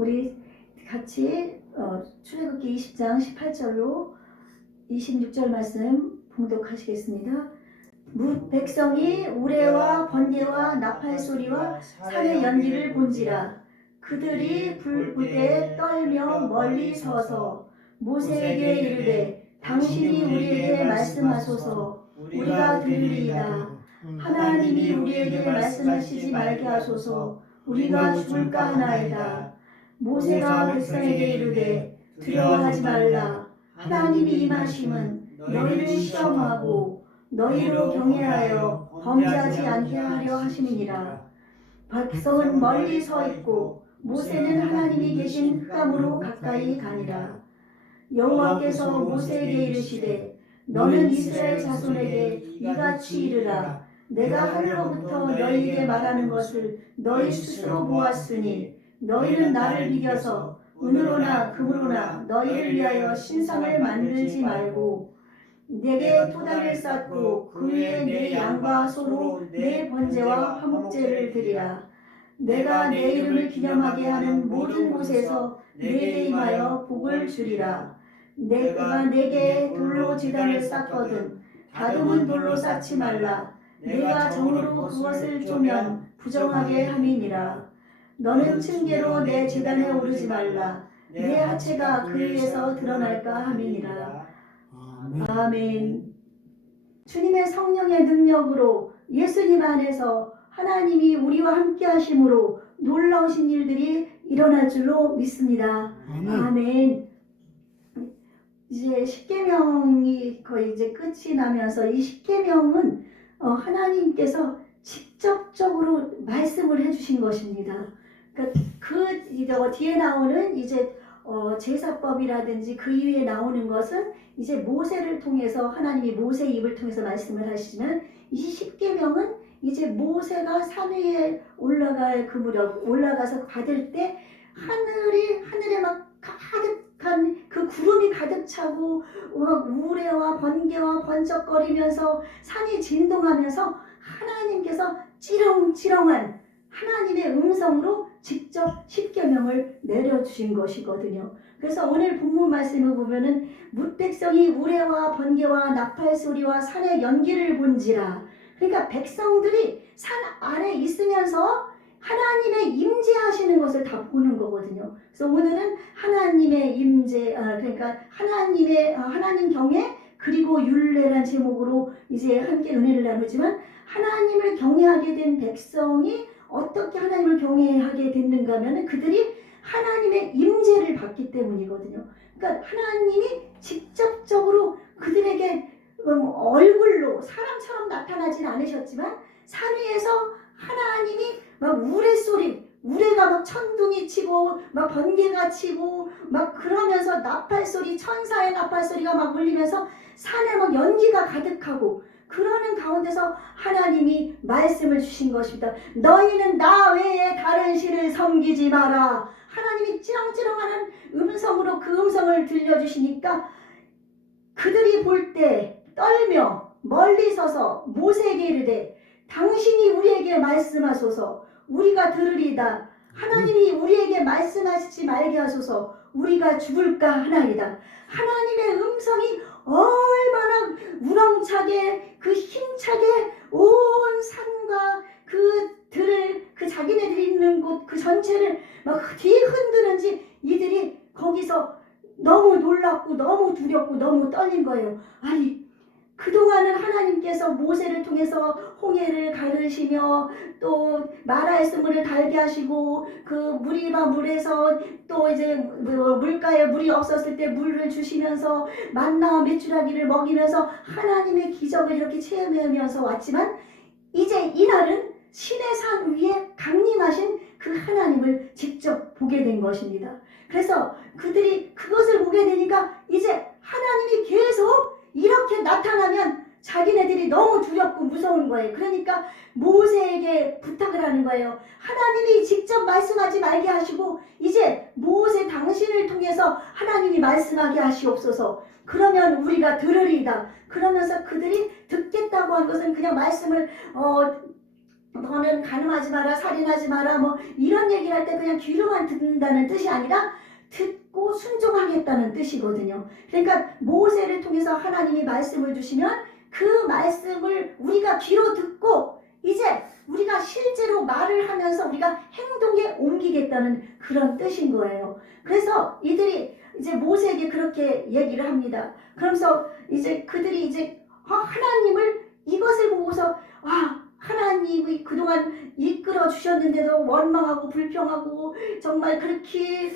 우리 같이 출애굽기 20장 18절로 26절 말씀 봉독하시겠습니다. 백성이 우레와 번개와 나팔 소리와 산의 연기를 본지라. 그들이 불부대 떨며 멀리 서서 모세에게 이르되 당신이 우리에게 말씀하소서 우리가 들으리이다. 하나님이 우리에게 말씀하시지 말게 하소서 우리가 죽을까 하나이다. 모세가 백성에게 이르되 두려워하지 말라. 하나님이 임하심은 너희를 시험하고 너희로 경외하여 범죄하지 않게 하려 하심이니라. 백성은 멀리 서 있고 모세는 하나님이 계신 흑암으로 가까이 가니라. 여호와께서 모세에게 이르시되 너는 이스라엘 자손에게 이같이 이르라. 내가 하늘로부터 너희에게 말하는 것을 너희 스스로 보았으니 너희는 나를 비겨서 은으로나 금으로나 너희를 위하여 신상을 만들지 말고 내게 토단을 쌓고 그 위에 내 양과 소로 내 번제와 화목제를 드리라. 내가 내 이름을 기념하게 하는 모든 곳에서 내게 임하여 복을 주리라. 내가 내게 돌로 제단을 쌓거든 다듬은 돌로 쌓지 말라. 내가 정으로 그것을 쪼면 부정하게 함이니라. 너는 층계로 내 제단에 오르지 말라. 내 하체가 그 위에서 드러날까 함이니라. 아멘. 주님의 성령의 능력으로 예수님 안에서 하나님이 우리와 함께 하심으로 놀라우신 일들이 일어날 줄로 믿습니다. 아멘. 이제 십계명이 거의 이제 끝이 나면서 이 십계명은 하나님께서 직접적으로 말씀을 해주신 것입니다. 그러니까 그 뒤에 나오는 이제 제사법이라든지 그 이후에 나오는 것은 이제 모세를 통해서 하나님이 모세 입을 통해서 말씀을 하시지만 이 십계명은 이제 모세가 산 위에 올라갈 그 무렵 올라가서 받을 때 하늘에 막 가득한 그 구름이 가득 차고 막 우레와 번개와 번쩍거리면서 산이 진동하면서 하나님께서 찌렁찌렁한 하나님의 음성으로 직접 십계명을 내려주신 것이거든요. 그래서 오늘 본문 말씀을 보면은 뭇백성이 우레와 번개와 나팔 소리와 산의 연기를 본지라. 그러니까 백성들이 산 아래 있으면서 하나님의 임재하시는 것을 다 보는 거거든요. 그래서 오늘은 하나님의 임재, 그러니까 하나님 경외 그리고 율례란 제목으로 이제 함께 은혜를 나누지만 하나님을 경외하게 된 백성이 어떻게 하나님을 경외하게 됐는가 하면 그들이 하나님의 임재를 받기 때문이거든요. 그러니까 하나님이 직접적으로 그들에게 얼굴로 사람처럼 나타나진 않으셨지만 산 위에서 하나님이 막 우레가 막 천둥이 치고 막 번개가 치고 막 그러면서 나팔소리 천사의 나팔소리가 막 울리면서 산에 막 연기가 가득하고 그러는 가운데서 하나님이 말씀을 주신 것입니다. 너희는 나 외에 다른 신을 섬기지 마라. 하나님이 찌렁찌렁하는 음성으로 그 음성을 들려주시니까 그들이 볼 때 떨며 멀리 서서 모세에게 이르되 당신이 우리에게 말씀하소서 우리가 들으리이다. 하나님이 우리에게 말씀하시지 말게 하소서 우리가 죽을까 하나이다. 하나님의 음성이 얼마나 우렁차게 그 힘차게 온 산과 그 자기네들이 있는 곳 그 전체를 막 뒤흔드는지 이들이 거기서 너무 놀랍고 너무 두렵고 너무 떨린 거예요. 아니 그동안은 하나님께서 모세를 통해서 홍해를 가르시며 또 마라의 쓴물을 달게 하시고 그 물에서 또 이제 물가에 물이 없었을 때 물을 주시면서 만나와 메추라기를 먹이면서 하나님의 기적을 이렇게 체험하면서 왔지만 이제 이날은 신의 산 위에 강림하신 그 하나님을 직접 보게 된 것입니다. 그래서 그들이 그것을 보게 되니까 이제 하나님이 계속 이렇게 나타나면 자기네들이 너무 두렵고 무서운 거예요. 그러니까 모세에게 부탁을 하는 거예요. 하나님이 직접 말씀하지 말게 하시고 이제 모세 당신을 통해서 하나님이 말씀하게 하시옵소서. 그러면 우리가 들으리이다. 그러면서 그들이 듣겠다고 한 것은 그냥 말씀을 너는 간음하지 마라, 살인하지 마라, 뭐 이런 얘기를 할 때 그냥 귀로만 듣는다는 뜻이 아니라 듣고 순종하겠다는 뜻이거든요. 그러니까 모세를 통해서 하나님이 말씀을 주시면 그 말씀을 우리가 귀로 듣고 이제 우리가 실제로 말을 하면서 우리가 행동에 옮기겠다는 그런 뜻인 거예요. 그래서 이들이 이제 모세에게 그렇게 얘기를 합니다. 그러면서 이제 그들이 이제 하나님을 이것을 보고서 하나님이 그동안 이끌어 주셨는데도 원망하고 불평하고 정말 그렇게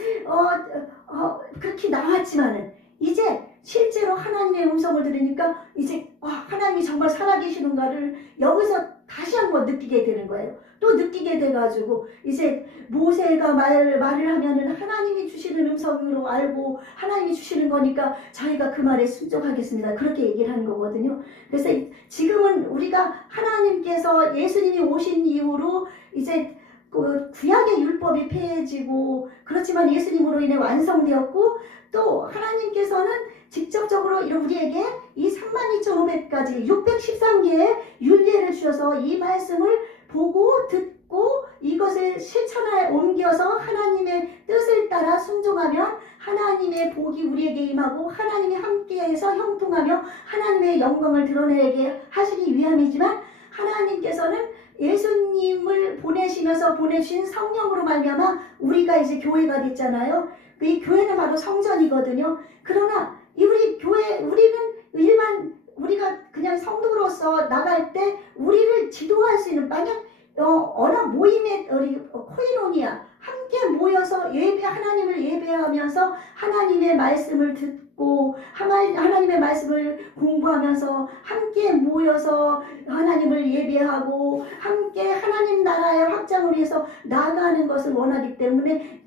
그렇게 나왔지만은 이제 실제로 하나님의 음성을 들으니까 이제 하나님이 정말 살아계시는가를 여기서 다시 한번 느끼게 되는 거예요. 또 느끼게 돼가지고 이제 모세가 말을 하면은 하나님이 주시는 음성으로 알고 하나님이 주시는 거니까 저희가 그 말에 순종하겠습니다. 그렇게 얘기를 하는 거거든요. 그래서 지금은 우리가 하나님께서 예수님이 오신 이후로 이제 그 구약의 율법이 폐해지고 그렇지만 예수님으로 인해 완성되었고 또 하나님께서는 직접적으로 우리에게 이 32,500가지 613개의 율례를 주셔서 이 말씀을 보고 듣고 이것을 실천에 옮겨서 하나님의 뜻을 따라 순종하면 하나님의 복이 우리에게 임하고 하나님이 함께해서 형통하며 하나님의 영광을 드러내게 하시기 위함이지만 하나님께서는 예수님을 보내시면서 보내신 성령으로 말미암아 우리가 이제 교회가 됐잖아요. 이 교회는 바로 성전이거든요. 그러나 우리 교회 우리는 우리가 그냥 성도로서 나갈 때 우리를 지도할 수 있는 만약 어느 모임에 코이노니아 함께 모여서 하나님을 예배하면서 하나님의 말씀을 듣고 하나님의 말씀을 공부하면서 함께 모여서 하나님을 예배하고 함께 하나님 나라의 확장을 위해서 나아가는 것을 원하기 때문에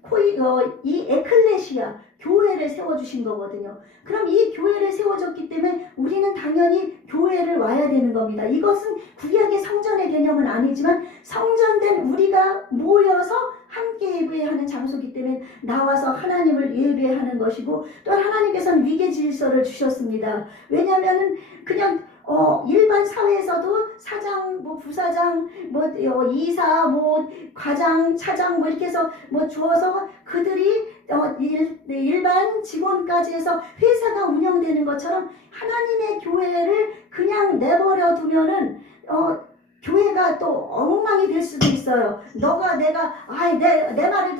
이 에클레시아 교회를 세워주신 거거든요. 그럼 이 교회를 세워줬기 때문에 우리는 당연히 교회를 와야 되는 겁니다. 이것은 구약의 성전의 개념은 아니지만 성전된 우리가 모여서 함께 예배하는 장소이기 때문에 나와서 하나님을 예배하는 것이고 또 하나님께서는 위계 질서를 주셨습니다. 왜냐하면 그냥 일반 사회에서도 사장, 부사장, 이사, 과장, 차장 이렇게 해서 주어서 그들이 일반 직원까지 해서 회사가 운영되는 것처럼 하나님의 교회를 그냥 내버려 두면은 교회가 또 엉망이 될 수도 있어요. 내가 내 말을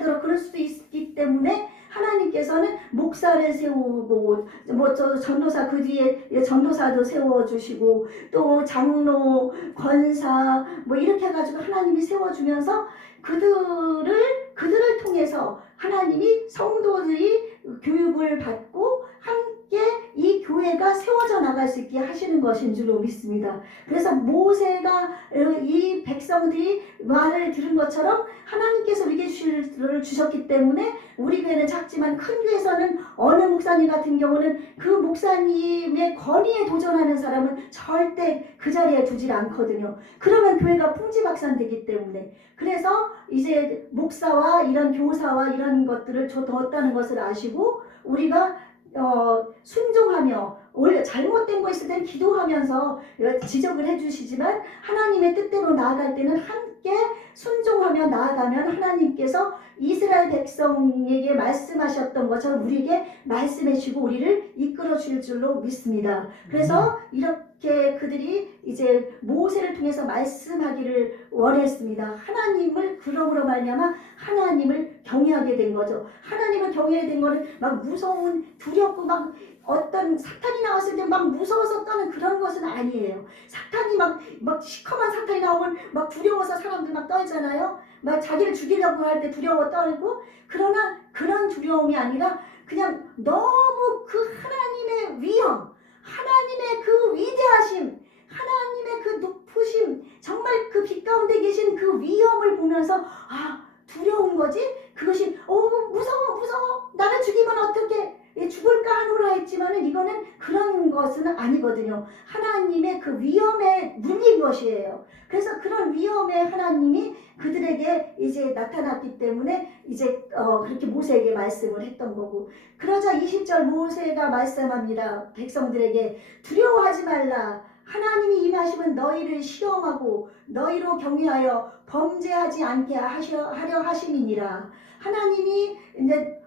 들어 그럴 수도 있기 때문에 하나님께서는 목사를 세우고 전도사 그 뒤에 전도사도 세워주시고 또 장로, 권사 이렇게 해가지고 하나님이 세워주면서 그들을 통해서 하나님이 성도들이 교육을 받고 함께 이 교회가 세워져 나갈 수 있게 하시는 것인 줄로 믿습니다. 그래서 모세가 이 백성들이 말을 들은 것처럼 하나님께서 위계질서를 주셨기 때문에 우리 교회는 작지만 큰 교회에서는 어느 목사님 같은 경우는 그 목사님의 권위에 도전하는 사람은 절대 그 자리에 두질 않거든요. 그러면 교회가 풍지박산되기 때문에 그래서 이제 목사와 이런 교사와 이런 것들을 뒀다는 것을 아시고 우리가 순종하며 원래 잘못된 거 있을 때는 기도하면서 지적을 해주시지만 하나님의 뜻대로 나아갈 때는 함께 순종하며 나아가면 하나님께서 이스라엘 백성에게 말씀하셨던 것처럼 우리에게 말씀해 주시고 우리를 이끌어 줄 줄로 믿습니다. 그래서 이렇게 그들이 이제 모세를 통해서 말씀하기를 원했습니다. 하나님을 그러므로 말미암아 하나님을 경외하게 된 거죠. 하나님을 경외하게 된 거는 막 무서운 두렵고 막 어떤 사탄이 나왔을 때 막 무서워서 떠는 그런 것은 아니에요. 사탄이 막 시커먼 사탄이 나오면 막 두려워서 사람들 막 떨잖아요. 막 자기를 죽이려고 할 때 두려워 떨고 그러나 그런 두려움이 아니라 그냥 너무 그 하나님의 위엄, 하나님의 그 위대하심, 하나님의 그 높으심, 정말 그 빛 가운데 계신 그 위엄을 보면서 두려운 거지? 그것이 무서워 나를 죽이면 어떻게 죽을까 하노라 했지만은 이거는 그런 것은 아니거든요. 하나님의 그 위엄에 눌린 것이에요. 그래서 그런 위엄의 하나님이 그들에게 이제 나타났기 때문에 이제 그렇게 모세에게 말씀을 했던 거고 그러자 20절 모세가 말씀합니다. 백성들에게 두려워하지 말라. 하나님이 임하시면 너희를 시험하고 너희로 경유하여 범죄하지 않게 하려 하심이니라. 하나님이 이제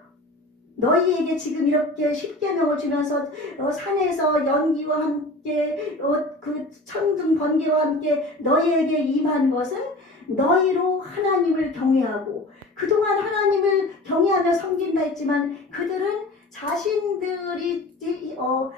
너희에게 지금 이렇게 십계명을 주면서 산에서 연기와 함께 그 천둥 번개와 함께 너희에게 임한 것은 너희로 하나님을 경외하고, 그동안 하나님을 경외하며 섬긴다 했지만 그들은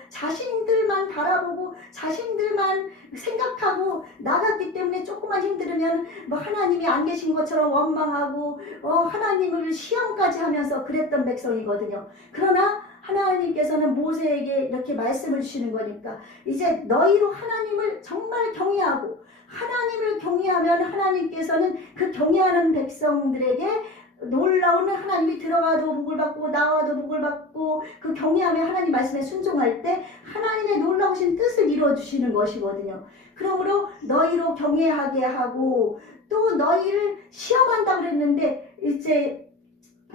자신들만 바라보고 자신들만 생각하고 나갔기 때문에 조금만 힘들으면 뭐 하나님이 안 계신 것처럼 원망하고 하나님을 시험까지 하면서 그랬던 백성이거든요. 그러나 하나님께서는 모세에게 이렇게 말씀을 주시는 거니까 이제 너희로 하나님을 정말 경외하고, 하나님을 경외하면 하나님께서는 그 경외하는 백성들에게 놀라운, 하나님이 들어가도 복을 받고 나와도 복을 받고 그 경외하며 하나님 말씀에 순종할 때 하나님의 놀라우신 뜻을 이루어주시는 것이거든요. 그러므로 너희로 경외하게 하고 또 너희를 시험한다 그랬는데, 이제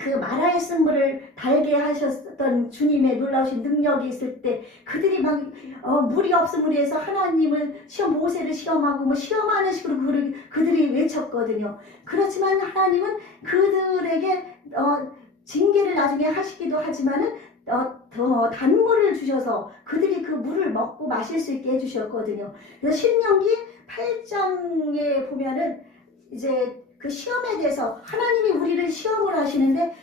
그 마라의 쓴물을 달게 하셨던 주님의 놀라우신 능력이 있을 때 그들이 막 물이 없음으로 해서 하나님을 모세를 시험하고 뭐 시험하는 식으로 그들이 외쳤거든요. 그렇지만 하나님은 그들에게 징계를 나중에 하시기도 하지만은 더 단물을 주셔서 그들이 그 물을 먹고 마실 수 있게 해주셨거든요. 그래서 신명기 8장에 보면은 이제 그 시험에 대해서 하나님이 우리를 시험을 하시는데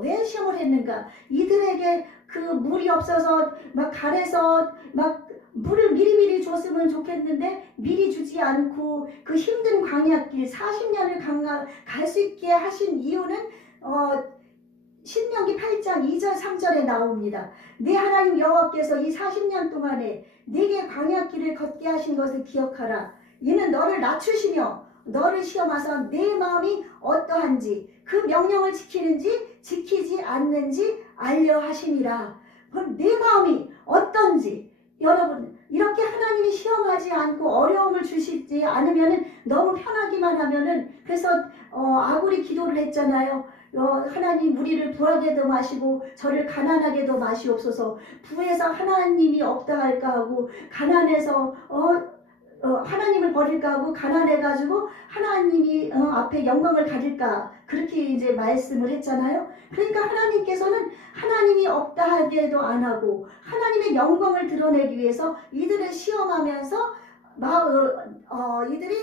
왜 시험을 했는가? 이들에게 그 물이 없어서 막 갈에서 막 물을 미리미리 줬으면 좋겠는데 미리 주지 않고 그 힘든 광야길 40년을 갈 수 있게 하신 이유는 신명기 8장 2절 3절에 나옵니다. 네 하나님 여호와께서 이 40년 동안에 네게 광야길을 걷게 하신 것을 기억하라. 이는 너를 낮추시며 너를 시험하사 내 마음이 어떠한지 그 명령을 지키는지 지키지 않는지 알려 하심이라. 내 마음이 어떤지, 여러분 이렇게 하나님이 시험하지 않고 어려움을 주시지 않으면은 너무 편하기만 하면은, 그래서 아구리 기도를 했잖아요. 하나님 우리를 부하게도 마시고 저를 가난하게도 마시옵소서. 부에서 하나님이 없다 할까 하고 가난해서 하나님을 버릴까 하고 가난해가지고 하나님이 앞에 영광을 가질까, 그렇게 이제 말씀을 했잖아요. 그러니까 하나님께서는 하나님이 없다 하게도 안 하고 하나님의 영광을 드러내기 위해서 이들을 시험하면서 이들이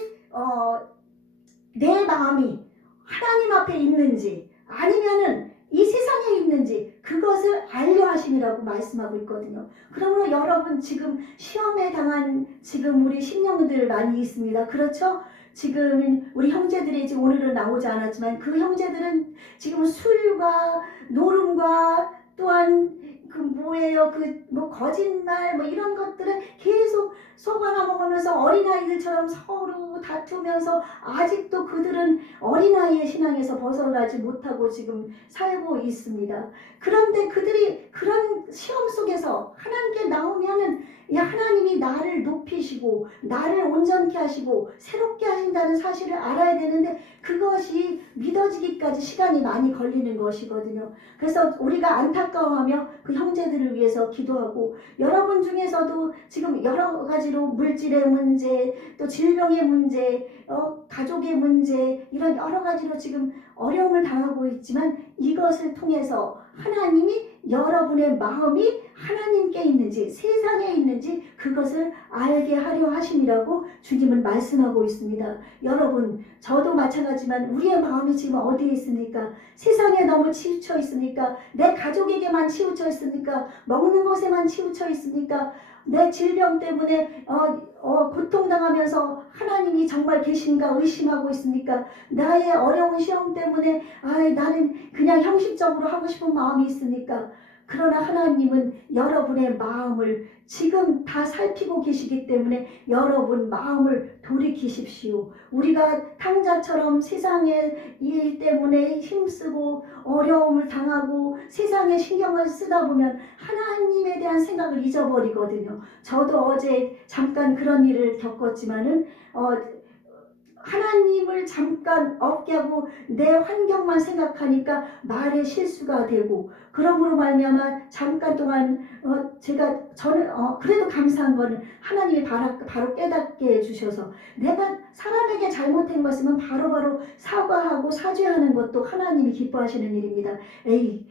내 마음이 하나님 앞에 있는지 아니면은 이 세상에 있는지 그것을 알려 하심이라고 말씀하고 있거든요. 그러므로 여러분 지금 시험에 당한 지금 우리 신령들 많이 있습니다. 그렇죠? 지금 우리 형제들이 지금 오늘은 나오지 않았지만 그 형제들은 지금 술과 노름과 또한 그 뭐예요? 뭐 거짓말 뭐 이런 것들을 계속 속아나 먹으면서 어린아이들처럼 서로 다투면서 아직도 그들은 어린아이의 신앙에서 벗어나지 못하고 지금 살고 있습니다. 그런데 그들이 그런 시험 속에서 하나님께 나오면은 하나님이 나를 높이시고 나를 온전케 하시고 새롭게 하신다는 사실을 알아야 되는데 그것이 믿어지기까지 시간이 많이 걸리는 것이거든요. 그래서 우리가 안타까워하며 그 형제들을 위해서 기도하고, 여러분 중에서도 지금 여러 가지로 물질의 문제, 또 질병의 문제, 가족의 문제, 이런 여러 가지로 지금 어려움을 당하고 있지만 이것을 통해서 하나님이 여러분의 마음이 하나님께 있는지 세상에 있는지 그것을 알게 하려 하심이라고 주님은 말씀하고 있습니다. 여러분 저도 마찬가지지만 우리의 마음이 지금 어디에 있습니까? 세상에 너무 치우쳐 있습니까? 내 가족에게만 치우쳐 있습니까? 먹는 것에만 치우쳐 있습니까? 내 질병 때문에 고통당하면서 하나님이 정말 계신가 의심하고 있습니까? 나의 어려운 시험 때문에 나는 그냥 형식적으로 하고 싶은 마음이 있습니까? 그러나 하나님은 여러분의 마음을 지금 다 살피고 계시기 때문에 여러분 마음을 돌이키십시오. 우리가 탕자처럼 세상의 일 때문에 힘쓰고 어려움을 당하고 세상에 신경을 쓰다 보면 하나님에 대한 생각을 잊어버리거든요. 저도 어제 잠깐 그런 일을 겪었지만은 하나님을 잠깐 없게 하고 내 환경만 생각하니까 말에 실수가 되고, 그러므로 말미암아 잠깐 동안 저는 그래도 감사한 거는 하나님이 바로 깨닫게 해주셔서 내가 사람에게 잘못한 거 있으면 바로바로 사과하고 사죄하는 것도 하나님이 기뻐하시는 일입니다. 에이,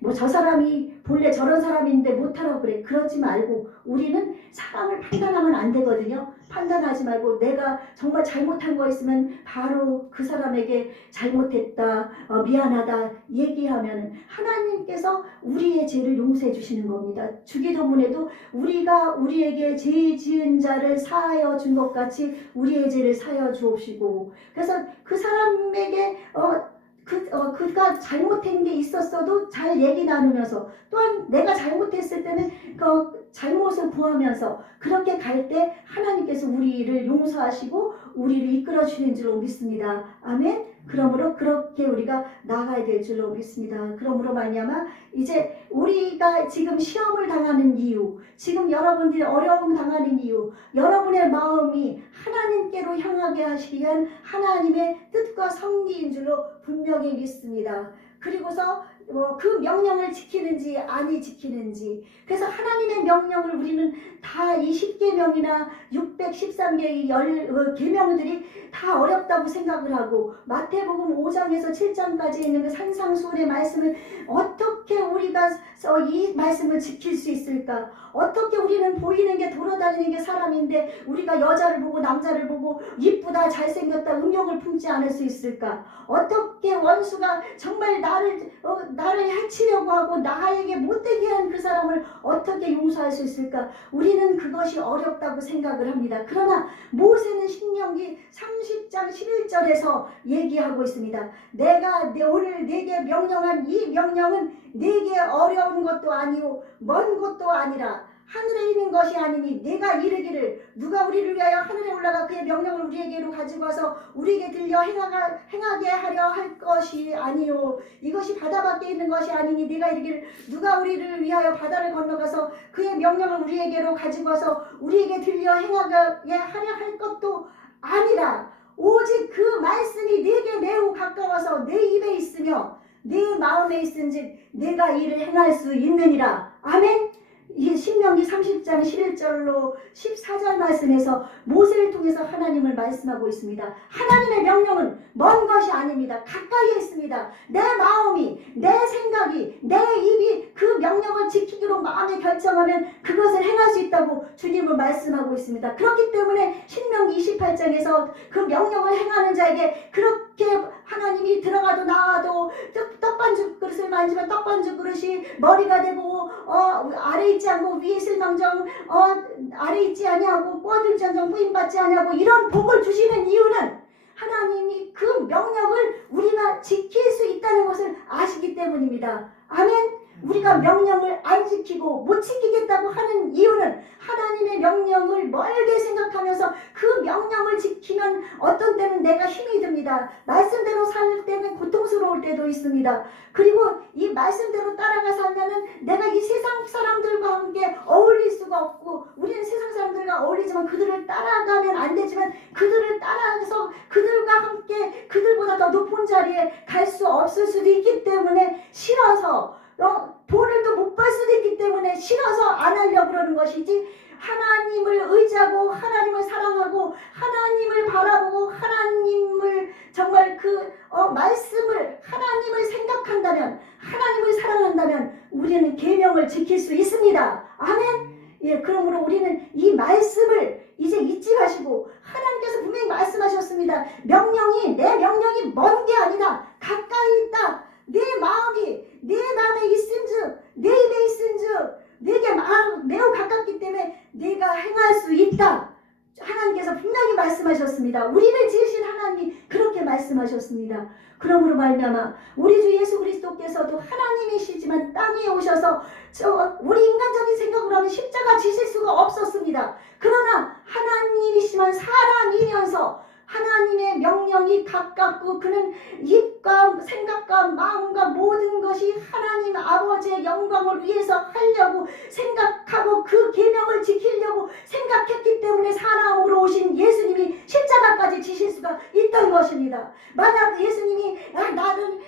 뭐 저 사람이 본래 저런 사람인데 못하라고 그래. 그러지 말고 우리는 사람을 판단하면 안 되거든요. 판단하지 말고 내가 정말 잘못한 거 있으면 바로 그 사람에게 잘못했다, 미안하다 얘기하면 하나님께서 우리의 죄를 용서해 주시는 겁니다. 주기도문에도 우리가 우리에게 죄 지은 자를 사하여 준 것 같이 우리의 죄를 사하여 주옵시고, 그래서 그 사람에게 그가 잘못한 게 있었어도 잘 얘기 나누면서, 또한 내가 잘못했을 때는 그 잘못을 구하면서 그렇게 갈 때 하나님께서 우리를 용서하시고 우리를 이끌어 주시는 줄로 믿습니다. 아멘. 그러므로 그렇게 우리가 나가야 될 줄로 믿습니다. 그러므로 말미암아 이제 우리가 지금 시험을 당하는 이유, 지금 여러분들이 어려움 당하는 이유, 여러분의 마음이 하나님께로 향하게 하시기 위한 하나님의 뜻과 섭리인 줄로 분명히 믿습니다. 그리고서 그 명령을 지키는지 아니 지키는지, 그래서 하나님의 명령을 우리는 다 이 10계명이나 613개의 계명들이 다 어렵다고 생각을 하고, 마태복음 5장에서 7장까지 있는 그 산상수훈의 말씀을 어떻게 우리가 이 말씀을 지킬 수 있을까? 어떻게 우리는 보이는 게 돌아다니는 게 사람인데 우리가 여자를 보고 남자를 보고 이쁘다 잘생겼다 음욕을 품지 않을 수 있을까? 어떻게 원수가 정말 나를 해치려고 하고 나에게 못되게 한 그 사람을 어떻게 용서할 수 있을까? 우리는 그것이 어렵다고 생각을 합니다. 그러나 모세는 신명기 30장 11절에서 얘기하고 있습니다. 내가 오늘 네게 명령한 이 명령은 네게 어려운 것도 아니오 먼 것도 아니라 하늘에 있는 것이 아니니 내가 이르기를 누가 우리를 위하여 하늘에 올라가 그의 명령을 우리에게로 가지고 와서 우리에게 들려 행하게 하려 할 것이 아니요 이것이 바다 밖에 있는 것이 아니니 내가 이르기를 누가 우리를 위하여 바다를 건너가서 그의 명령을 우리에게로 가지고 와서 우리에게 들려 행하게 하려 할 것도 아니라 오직 그 말씀이 네게 매우 가까워서 내 입에 있으며 네 마음에 있은즉 내가 이를 행할 수 있느니라. 아멘. 이 신명기 30장 11절로 14절 말씀에서 모세를 통해서 하나님을 말씀하고 있습니다. 하나님의 명령은 먼 것이 아닙니다. 가까이에 있습니다. 내 마음이, 내 생각이, 내 입이 그 명령을 지키기로 마음에 결정하면 그것을 행할 수 있다고 주님은 말씀하고 있습니다. 그렇기 때문에 신명기 28장에서 그 명령을 행하는 자에게 그렇게 하나님이 들어가도 나와도 떡반죽 그릇을 만지면 떡반죽 그릇이 머리가 되고 아래 있지 않고 위에 있을망정 아래 있지 아니하고 뻗을지언정 부인받지 아니하고 이런 복을 주시는 이유는 하나님이 그 명령을 우리가 지킬 수 있다는 것을 아시기 때문입니다. 아멘. 우리가 명령을 안 지키고 못 지키겠다고 하는 이유는 하나님의 명령을 멀게 생각하면서 그 명령을 지키면 어떤 때는 내가 힘이 듭니다. 말씀대로 살 때는 고통스러울 때도 있습니다. 그리고 이 말씀대로 따라가 살면은 내가 이 세상 사람들과 함께 어울릴 수가 없고, 우리는 세상 사람들과 어울리지만 그들을 따라가면 안 되지만 그들을 따라가서 그들과 함께 그들보다 더 높은 자리에 갈 수 없을 수도 있기 때문에 싫어서 돈을 또 못 벌 수도 있기 때문에 싫어서 안 하려고 그러는 것이지, 하나님을 의지하고 하나님을 사랑하고 하나님을 바라보고 하나님을 정말 말씀을 하나님을 생각한다면, 하나님을 사랑한다면 우리는 계명을 지킬 수 있습니다. 아멘. 예, 그러므로 우리는 이 말씀을 이제 잊지 마시고, 하나님께서 분명히 말씀하셨습니다. 내 명령이 먼 게 아니라 가까이 있다. 내 마음이 내 마음에 있은즉 내 입에 있은즉 내게 매우 가깝기 때문에 내가 행할 수 있다. 하나님께서 분명히 말씀하셨습니다. 우리를 지으신 하나님이 그렇게 말씀하셨습니다. 그러므로 말미암아 우리 주 예수 그리스도께서도 하나님이시지만 땅 위에 오셔서 우리 인간적인 생각으로 하면 십자가 지실 수가 없었습니다. 그러나 하나님이시만 사람이면서 하나님의 명령이 가깝고 그는 입과 생각과 마음과 모든 것이 하나님 아버지의 영광을 위해서 하려고 생각하고 그 계명을 지키려고 생각했기 때문에 사람으로 오신 예수님이 십자가까지 지실 수가 있던 것입니다. 만약 예수님이 나는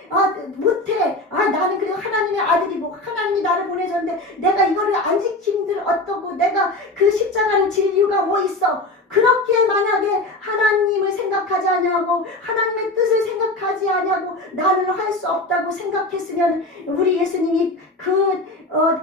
못해, 나는 그래도 하나님의 아들이고 하나님이 나를 보내셨는데 내가 이거를 안 지킨들 어떻고 내가 그 십자가를 질 이유가 뭐 있어? 그렇게 만약에 하나님을 생각하지 않냐고 하나님의 뜻을 생각하지 않냐고 나는 할 수 없다고 생각했으면 우리 예수님이 그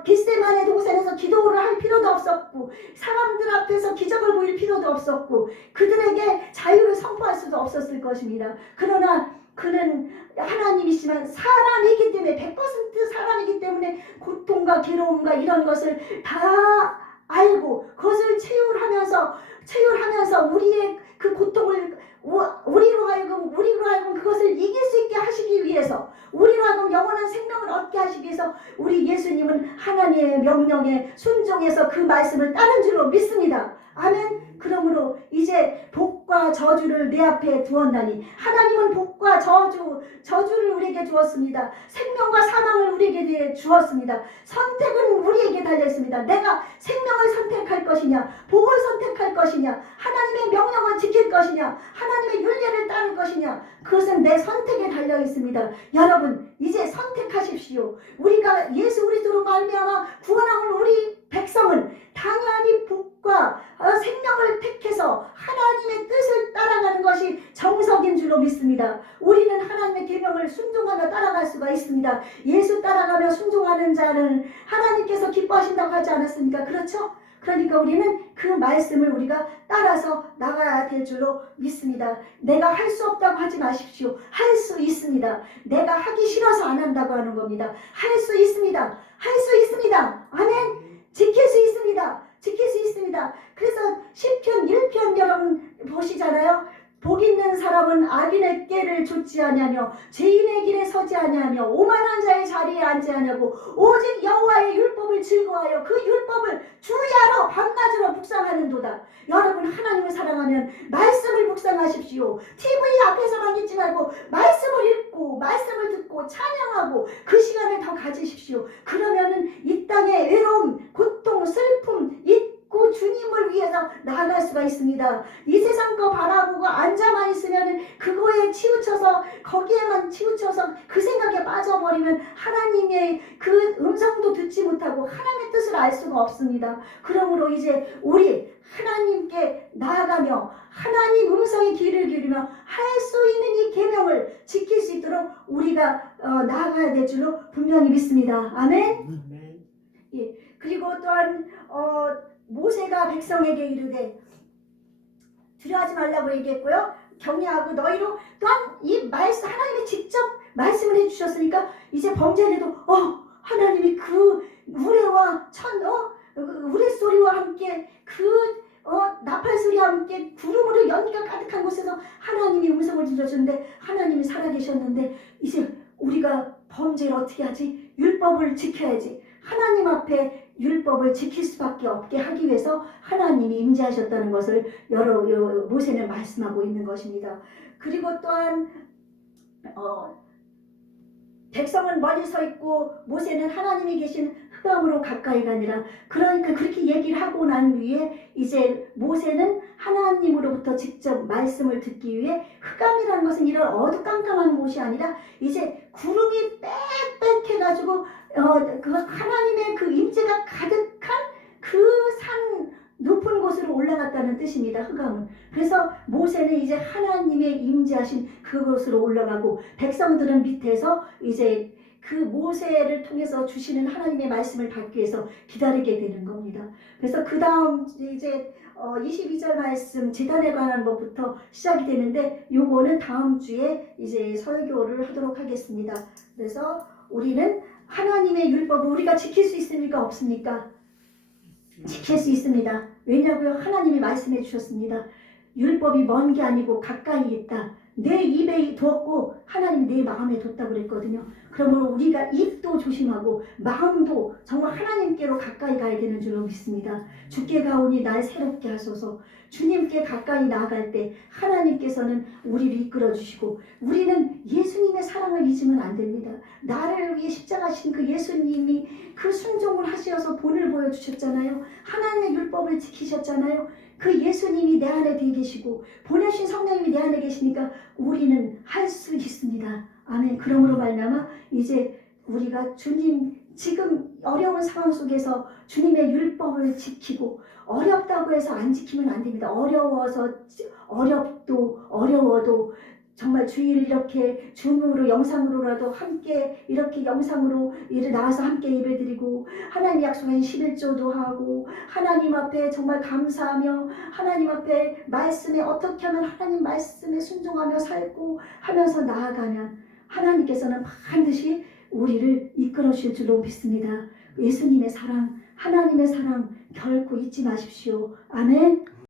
겟세마네 동산에서 기도를 할 필요도 없었고 사람들 앞에서 기적을 보일 필요도 없었고 그들에게 자유를 선포할 수도 없었을 것입니다. 그러나 그는 하나님이시지만 사람이기 때문에 100% 사람이기 때문에 고통과 괴로움과 이런 것을 다 알고 그것을 체휼하면서 우리의 그 고통을 우리로 하여금 그것을 이길 수 있게 하시기 위해서 우리로 하여금 영원한 생명을 얻게 하시기 위해서 우리 예수님은 하나님의 명령에 순종해서 그 말씀을 따른 줄로 믿습니다. 아멘. 그러므로 이제 복과 저주를 내 앞에 두었나니 하나님은 복과 저주를 우리에게 주었습니다. 생명과 사망을 우리에게 주었습니다. 선택은 우리에게 달려있습니다. 내가 생명을 선택할 것이냐 복을 선택할 것이냐 하나님의 명령을 지킬 것이냐 하나님의 윤례를 따를 것이냐 그것은 내 선택에 달려있습니다. 여러분 이제 선택하십시오. 우리가 예수 그리스도로 말미암아 구원함을 우리 백성은 당연히 복과 생명을 택해서 하나님의 뜻을 따라가는 것이 정석인 줄로 믿습니다. 우리는 하나님의 계명을 순종하며 따라갈 수가 있습니다. 예수 따라가며 순종하는 자는 하나님께서 기뻐하신다고 하지 않았습니까? 그렇죠? 그러니까 우리는 그 말씀을 우리가 따라서 나가야 될 줄로 믿습니다. 내가 할 수 없다고 하지 마십시오. 할 수 있습니다. 내가 하기 싫어서 안 한다고 하는 겁니다. 할 수 있습니다. 할 수 있습니다. 아멘. 지킬 수 있습니다. 지킬 수 있습니다. 그래서 시편 1편 여러분 보시잖아요. 복 있는 사람은 악인의 꾀를 좇지 아니하며 죄인의 길에 서지 아니하며 오만한 자의 자리에 앉지 아니하고 오직 여호와의 율법을 즐거워하여 그 율법을 주야로 밤낮으로 묵상하는도다. 여러분 하나님을 사랑하면 말씀을 묵상하십시오. TV 앞에서만 있지 말고 말씀을 읽고 말씀을 듣고 찬양하고 그 시간을 더 가지십시오. 그러면은 이 땅의 외로움, 고통, 슬픔 주님을 위해서 나아갈 수가 있습니다. 이 세상 거 바라보고 앉아만 있으면 그거에 치우쳐서 거기에만 치우쳐서 그 생각에 빠져버리면 하나님의 그 음성도 듣지 못하고 하나님의 뜻을 알 수가 없습니다. 그러므로 이제 우리 하나님께 나아가며 하나님 음성의 귀를 기울이며 할 수 있는 이 계명을 지킬 수 있도록 우리가 나아가야 될 줄로 분명히 믿습니다. 아멘. 예. 그리고 또한 모세가 백성에게 이르되 두려워하지 말라고 얘기했고요. 격려하고 너희로 또한 이 말씀 하나님이 직접 말씀을 해주셨으니까 이제 범죄에도 하나님이 그 우레와 우레소리와 함께 그 나팔소리와 함께 구름으로 연기가 가득한 곳에서 하나님이 음성을 들려주는데 하나님이 살아계셨는데 이제 우리가 범죄를 어떻게 하지? 율법을 지켜야지. 하나님 앞에 율법을 지킬 수밖에 없게 하기 위해서 하나님이 임재하셨다는 것을 모세는 말씀하고 있는 것입니다. 그리고 또한 백성은 멀리 서 있고 모세는 하나님이 계신 흑암으로 가까이 가니라. 그러니까 그렇게 얘기를 하고 난 뒤에 이제 모세는 하나님으로부터 직접 말씀을 듣기 위해 흑암이라는 것은 이런 어두깜깜한 곳이 아니라 이제 구름이 빽빽해가지고 그 하나님의 그 임재가 가득한 그 산 높은 곳으로 올라갔다는 뜻입니다. 흑암은. 그래서 모세는 이제 하나님의 임재하신 그곳으로 올라가고 백성들은 밑에서 이제 그 모세를 통해서 주시는 하나님의 말씀을 받기 위해서 기다리게 되는 겁니다. 그래서 그 다음 이제 22절 말씀 제단에 관한 것부터 시작이 되는데 요거는 다음 주에 이제 설교를 하도록 하겠습니다. 그래서 우리는 하나님의 율법을 우리가 지킬 수 있습니까? 없습니까? 지킬 수 있습니다. 왜냐고요? 하나님이 말씀해 주셨습니다. 율법이 먼 게 아니고 가까이 있다. 내 입에 두었고 하나님 내 마음에 뒀다고 그랬거든요. 그러므로 우리가 입도 조심하고 마음도 정말 하나님께로 가까이 가야 되는 줄로 믿습니다. 주께 가오니 날 새롭게 하소서. 주님께 가까이 나아갈 때 하나님께서는 우리를 이끌어 주시고 우리는 예수님의 사랑을 잊으면 안 됩니다. 나를 위해 십자가신 그 예수님이 그 순종을 하셔서 본을 보여주셨잖아요. 하나님의 율법을 지키셨잖아요. 그 예수님이 내 안에 되어 계시고 보내신 성령님이 내 안에 계시니까 우리는 할 수 있습니다. 아멘. 그러므로 말미암아 이제 우리가 주님 지금 어려운 상황 속에서 주님의 율법을 지키고 어렵다고 해서 안 지키면 안 됩니다. 어려워도 정말 주일 이렇게 줌으로 영상으로라도 함께 이렇게 영상으로 나와서 함께 예배드리고 하나님 약속한 11조도 하고 하나님 앞에 정말 감사하며 하나님 앞에 말씀에 어떻게 하면 하나님 말씀에 순종하며 살고 하면서 나아가면 하나님께서는 반드시 우리를 이끌어 주실 줄로 믿습니다. 예수님의 사랑, 하나님의 사랑 결코 잊지 마십시오. 아멘.